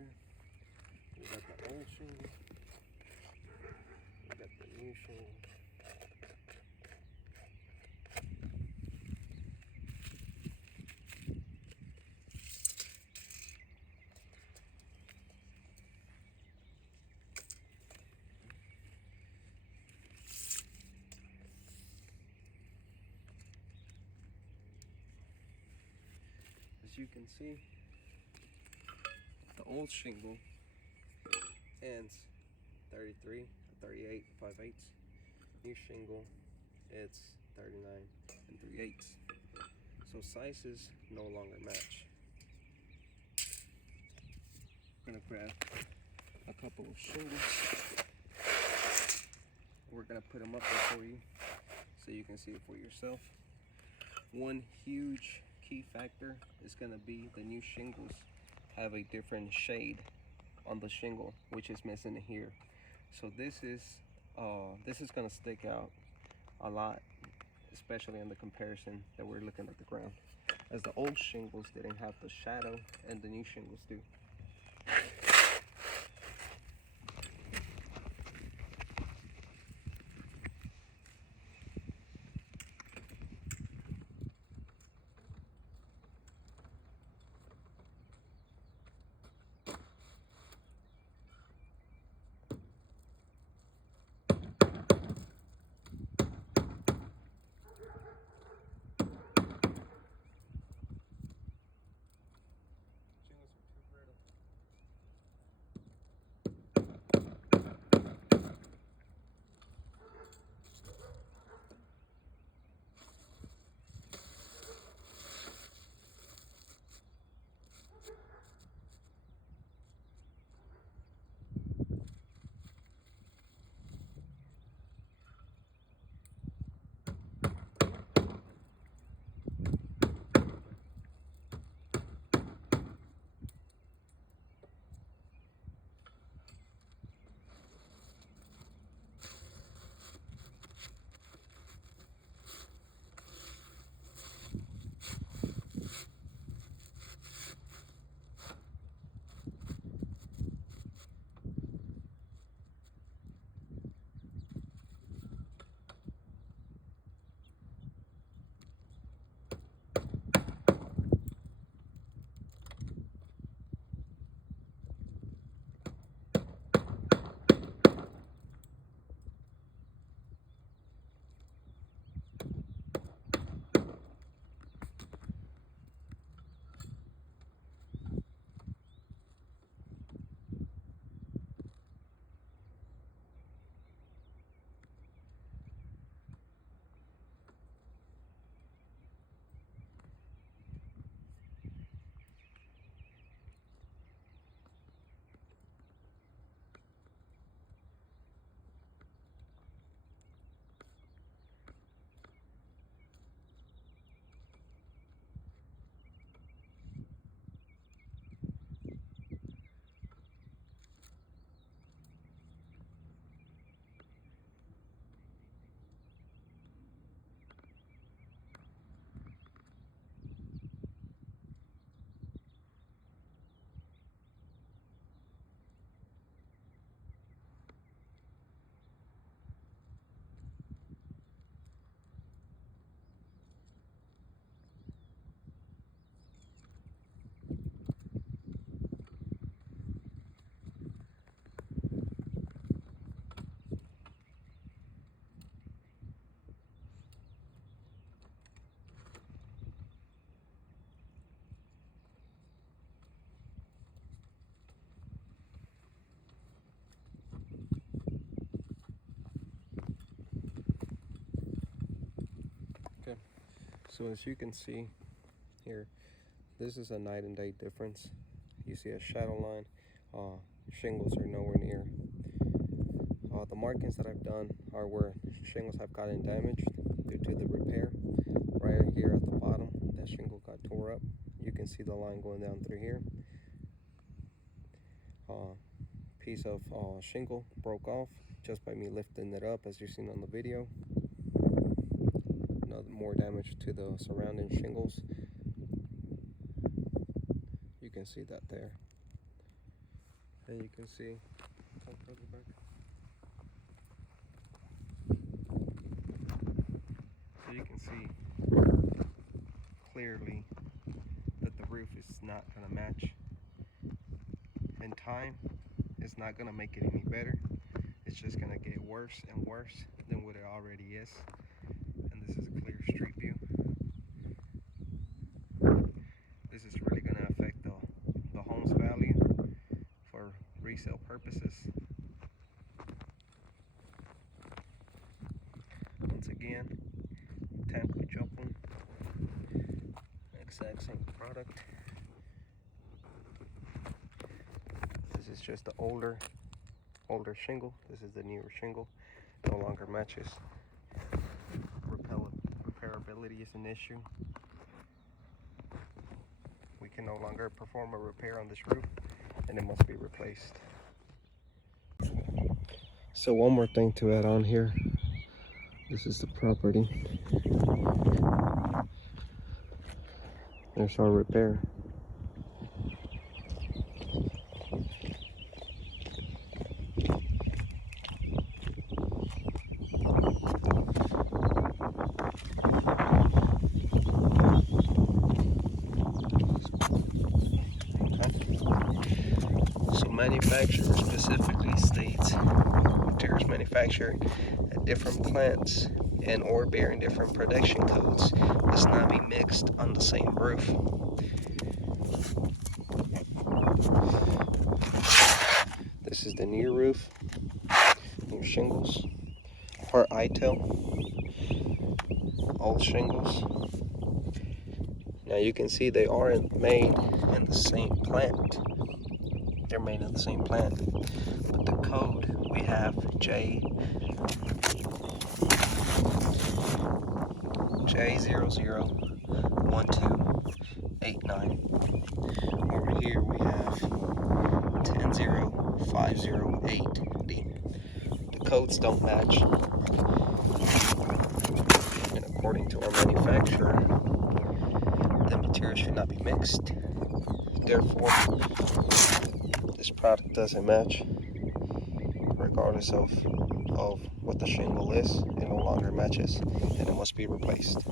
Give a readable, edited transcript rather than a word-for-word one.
here. We got the old shingle. We got the new shingle. As you can see, the old shingle ends 33, 38, 5/8. New shingle, it's 39 and 3/8. So sizes no longer match. I'm gonna grab a couple of shingles. We're gonna put them up there for you so you can see it for yourself. One huge key factor is gonna be the new shingles have a different shade on the shingle, which is missing here. So this is gonna stick out a lot, especially in the comparison that we're looking at the ground, as the old shingles didn't have the shadow and the new shingles do. So as you can see here, this is a night and day difference. You see a shadow line. Shingles are nowhere near. The markings that I've done are where shingles have gotten damaged due to the repair. Right here at the bottom, that shingle got tore up. You can see the line going down through here. Piece of shingle broke off just by me lifting it up, as you've seen on the video. More damage to the surrounding shingles. You can see that there. And you can see, come further back. So you can see clearly that the roof is not going to match. In time, it's not going to make it any better. It's just going to get worse and worse than what it already is. And this is a clear street view. This is really going to affect the home's value for resale purposes. Once again, Tamko jumping, exact same product. This is just the older shingle. This is the newer shingle. No longer matches. Repairability is an issue. We can no longer perform a repair on this roof, and it must be replaced. So one more thing to add on here. This is the property. There's our repair. So manufacturer specifically states materials manufactured at different plants and or bearing different production codes must not be mixed on the same roof. This is the new roof, new shingles, part ITEL, old shingles. Now you can see they aren't made in the same plant. They're made in the same plant, but the code we have J001289. Over here we have 1005008D. The codes don't match, and according to our manufacturer, the material should not be mixed. Therefore, this product doesn't match. Regardless of what the shingle is, it no longer matches, and it must be replaced.